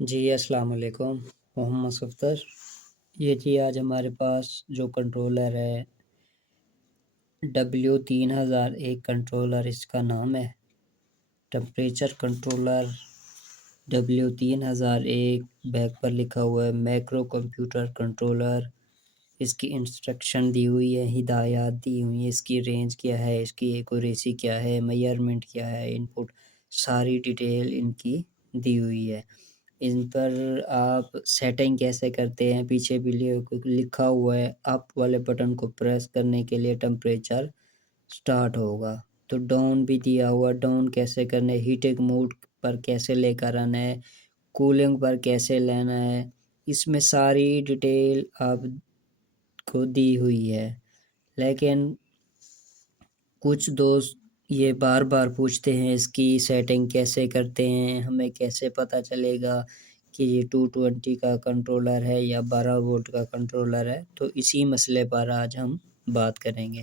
جی السلام علیکم، محمد صفدر۔ یہ جی آج ہمارے پاس جو کنٹرولر ہے W3001 کنٹرولر، اس کا نام ہے ٹمپریچر کنٹرولر W3001۔ بیک پر لکھا ہوا ہے میکرو کمپیوٹر کنٹرولر۔ اس کی انسٹرکشن دی ہوئی ہے، ہدایات دی ہوئی ہیں، اس کی رینج کیا ہے، اس کی ایکوریسی کیا ہے، میئرمنٹ کیا ہے، ان پٹ ساری ڈیٹیل ان کی دی ہوئی ہے۔ ان پر آپ سیٹنگ کیسے کرتے ہیں پیچھے بھی لکھا ہوا ہے۔ اپ والے بٹن کو پریس کرنے کے لیے ٹمپریچر سٹارٹ ہوگا، تو ڈاؤن بھی دیا ہوا، ڈاؤن کیسے کرنا ہے، ہیٹنگ موڈ پر کیسے لے کر آنا ہے، کولنگ پر کیسے لینا ہے، اس میں ساری ڈیٹیل آپ کو دی ہوئی ہے۔ لیکن کچھ دوست یہ بار بار پوچھتے ہیں اس کی سیٹنگ کیسے کرتے ہیں، ہمیں کیسے پتہ چلے گا کہ یہ 220 کا کنٹرولر ہے یا 12 وولٹ کا کنٹرولر ہے، تو اسی مسئلے پر آج ہم بات کریں گے۔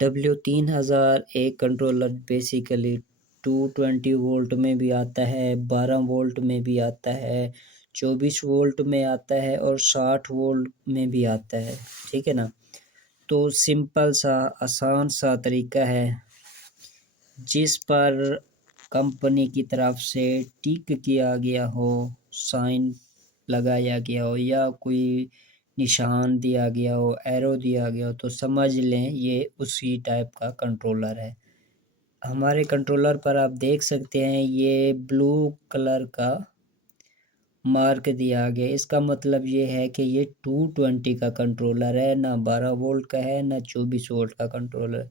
W3001 کنٹرولر بیسیکلی 220 وولٹ میں بھی آتا ہے، 12 وولٹ میں بھی آتا ہے، 24 وولٹ میں آتا ہے اور 60 وولٹ میں بھی آتا ہے، ٹھیک ہے نا۔ تو سمپل سا آسان سا طریقہ ہے جس پر کمپنی کی طرف سے ٹک کیا گیا ہو، سائن لگایا گیا ہو یا کوئی نشان دیا گیا ہو، ایرو دیا گیا ہو، تو سمجھ لیں یہ اسی ٹائپ کا کنٹرولر ہے۔ ہمارے کنٹرولر پر آپ دیکھ سکتے ہیں یہ بلو کلر کا مارک دیا گیا، اس کا مطلب یہ ہے کہ یہ 220 کا کنٹرولر ہے، نہ 12 وولٹ کا ہے نہ 24 وولٹ کا کنٹرولر۔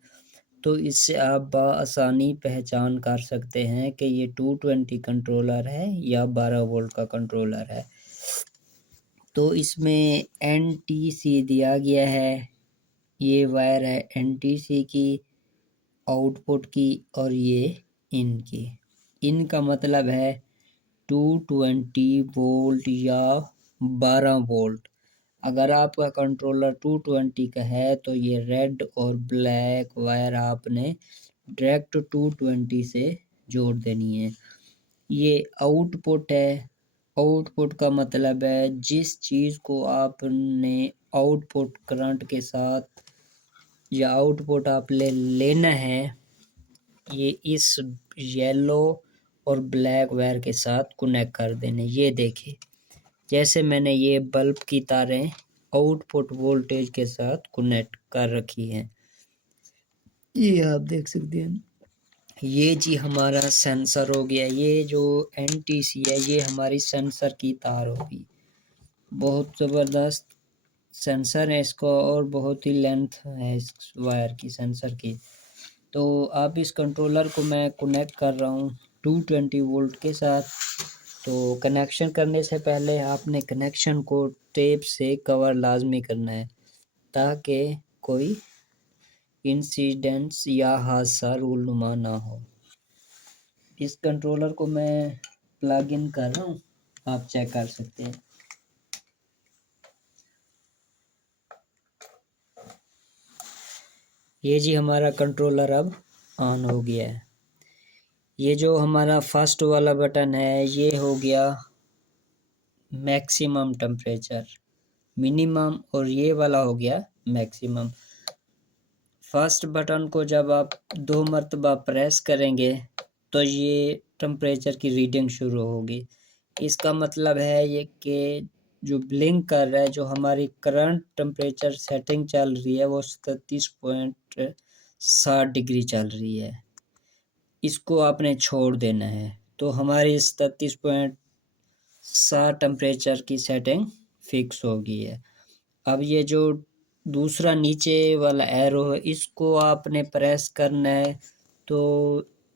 تو اس سے آپ بآسانی پہچان کر سکتے ہیں کہ یہ 220 کنٹرولر ہے یا 12 وولٹ کا کنٹرولر ہے۔ تو اس میں NTC دیا گیا ہے، یہ وائر ہے NTC کی آؤٹ پٹ کی اور یہ ان کی۔ ان کا مطلب ہے 220 وولٹ یا 12 وولٹ۔ اگر آپ کا کنٹرولر 220 کا ہے تو یہ ریڈ اور بلیک وائر آپ نے ڈائریکٹ 220 سے جوڑ دینی ہے۔ یہ آؤٹ پٹ ہے، آؤٹ پٹ کا مطلب ہے جس چیز کو آپ نے آؤٹ پٹ کرنٹ کے ساتھ یا آؤٹ پٹ آپ لینا ہے، یہ اس یلو اور بلیک وائر کے ساتھ کنیکٹ کر دینے۔ یہ دیکھیں جیسے میں نے یہ بلب کی تاریں آؤٹ پٹ وولٹیج کے ساتھ کنیکٹ کر رکھی ہیں، یہ آپ دیکھ سکتے ہیں۔ یہ جی ہمارا سینسر ہو گیا، یہ جو NTC ہے یہ ہماری سینسر کی تار ہوگی۔ بہت زبردست سینسر ہے اس کو اور بہت ہی لینتھ ہے اس وائر کی، سینسر کی۔ تو اب اس کنٹرولر کو میں کنیکٹ کر رہا ہوں 220 وولٹ کے ساتھ۔ تو کنیکشن کرنے سے پہلے آپ نے کنیکشن کو ٹیپ سے کور لازمی کرنا ہے تاکہ کوئی انسیڈنٹس یا حادثہ رونما نہ ہو۔ اس کنٹرولر کو میں پلگ ان کر رہا ہوں، آپ چیک کر سکتے ہیں۔ یہ جی ہمارا کنٹرولر اب آن ہو گیا ہے۔ یہ جو ہمارا فرسٹ والا بٹن ہے یہ ہو گیا میکسیمم ٹمپریچر، منیمم، اور یہ والا ہو گیا میکسیمم۔ فرسٹ بٹن کو جب آپ 2 مرتبہ پریس کریں گے تو یہ ٹمپریچر کی ریڈنگ شروع ہوگی۔ اس کا مطلب ہے یہ کہ جو بلنک کر رہا ہے، جو ہماری کرنٹ ٹمپریچر سیٹنگ چل رہی ہے وہ 37.7 ڈگری چل رہی ہے، اس کو آپ نے چھوڑ دینا ہے۔ تو ہماری 37.7 ٹمپریچر کی سیٹنگ فکس ہو گئی ہے۔ اب یہ جو دوسرا نیچے والا ایرو ہے اس کو آپ نے پریس کرنا ہے، تو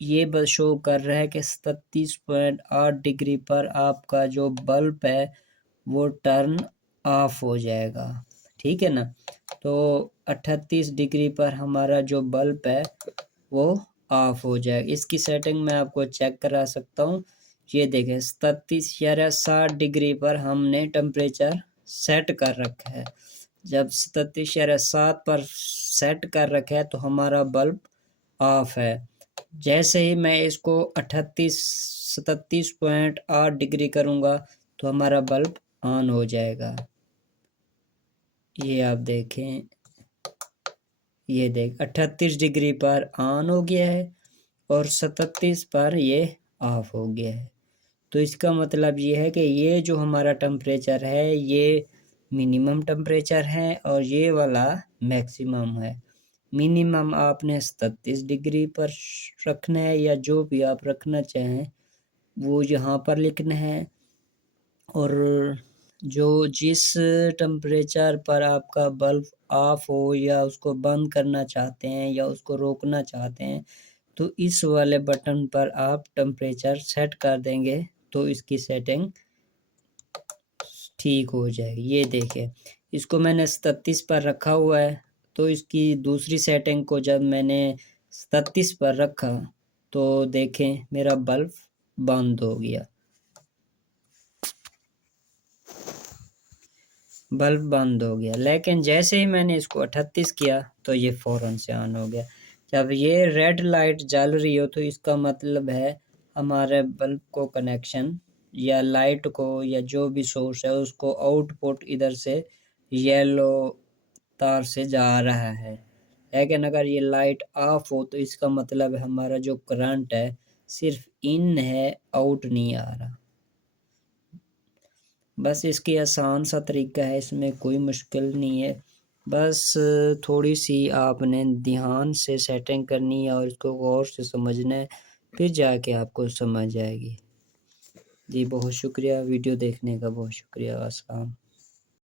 یہ بس شو کر رہا ہے کہ 37.8 ڈگری پر آپ کا جو بلب ہے وہ ٹرن آف ہو جائے گا، ٹھیک ہے نا۔ تو 38 ڈگری پر ہمارا جو بلب ہے وہ آف ہو جائے گا۔ اس کی سیٹنگ میں آپ کو چیک کرا سکتا ہوں، یہ دیکھیں 37.7 ڈگری پر ہم نے ٹمپریچر سیٹ کر رکھا ہے۔ جب 37.7 پر سیٹ کر رکھا ہے تو ہمارا بلب آف ہے۔ جیسے ہی میں اس کو 37.8 ڈگری کروں گا تو ہمارا بلب آن ہو جائے گا۔ یہ آپ دیکھیں، یہ 38 ڈگری پر آن ہو گیا ہے اور 37 پر یہ آف ہو گیا ہے۔ تو اس کا مطلب یہ ہے کہ یہ جو ہمارا ٹمپریچر ہے یہ منیمم ٹمپریچر ہے اور یہ والا میکسیمم ہے۔ منیمم آپ نے 37 ڈگری پر رکھنا ہے یا جو بھی آپ رکھنا چاہیں وہ یہاں پر لکھنا ہے، اور جو جس ٹمپریچر پر آپ کا بلب آف ہو یا اس کو بند کرنا چاہتے ہیں یا اس کو روکنا چاہتے ہیں تو اس والے بٹن پر آپ ٹمپریچر سیٹ کر دیں گے تو اس کی سیٹنگ ٹھیک ہو جائے گی۔ یہ دیکھیں، اس کو میں نے 37 پر رکھا ہوا ہے، تو اس کی دوسری سیٹنگ کو جب میں نے 37 پر رکھا تو دیکھیں میرا بلب بند ہو گیا، بلب بند ہو گیا۔ لیکن جیسے ہی میں نے اس کو 38 کیا تو یہ فوراً سے آن ہو گیا۔ جب یہ ریڈ لائٹ جل رہی ہو تو اس کا مطلب ہے ہمارے بلب کو کنیکشن یا لائٹ کو یا جو بھی سورس ہے اس کو آؤٹ پٹ ادھر سے یلو تار سے جا رہا ہے۔ لیکن اگر یہ لائٹ آف ہو تو اس کا مطلب ہے ہمارا جو کرنٹ ہے صرف ان ہے، آؤٹ نہیں آ رہا۔ بس اس کی آسان سا طریقہ ہے، اس میں کوئی مشکل نہیں ہے، بس تھوڑی سی آپ نے دھیان سے سیٹنگ کرنی ہے اور اس کو غور سے سمجھنا ہے، پھر جا کے آپ کو سمجھ آئے گی۔ جی بہت شکریہ، ویڈیو دیکھنے کا بہت شکریہ۔ السلام۔